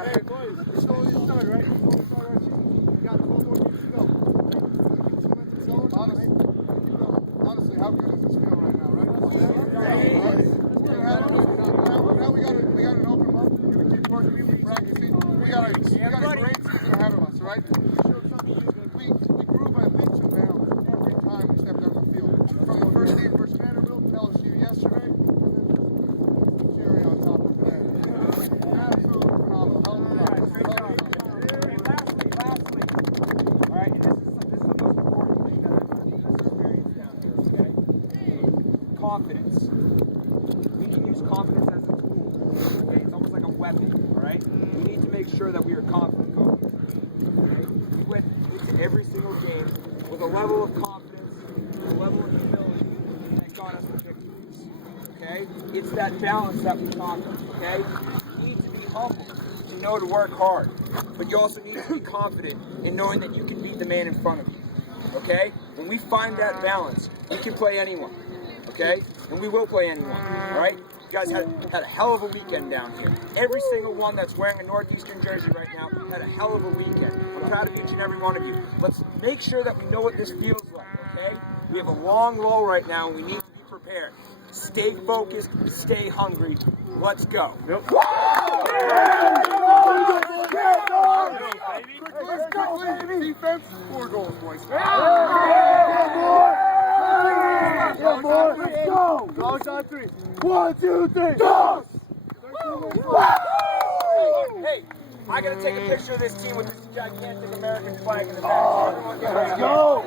Hey, boys, it's only the start, right? It's only the start of our season. We got 12 more games to go. Honestly, how good does this feel right now, right? Now we got an open month. We're going to keep working, keep practicing. We got a great season ahead of us, right? We grew by leaps and bounds every time we stepped out on the field. From the first game versus Vanderbilt, LSU yesterday, and then cherry on top of that. Absolutely phenomenal. Lastly, all right, and this is the most important thing that I've experienced down here, okay? Confidence. We can use confidence as a tool, okay? It's almost like a weapon, all right? We need to make sure that we are confident going into it, okay? We went into every single game with a level of confidence, a level of humility that got us the victories, okay? It's that balance that we talk about, okay? You need to be humble. You know to work hard, but you also need to be confident in knowing that you can beat the man in front of you, okay? When we find that balance, we can play anyone, okay? And we will play anyone, all right? You guys had a hell of a weekend down here. Every single one that's wearing a Northeastern jersey right now had a hell of a weekend. I'm proud of each and every one of you. Let's make sure that we know what this feels like, okay? We have a long lull right now, and we need to be prepared. Stay focused, stay hungry. Let's go. Let's go, baby! Defense, 4 goals, boys. Yeah, boy, let's go! Dogs on 3. 1, 2, 3. Dogs! Hey, I gotta take a picture of this team with this gigantic American flag in the back. Let's go!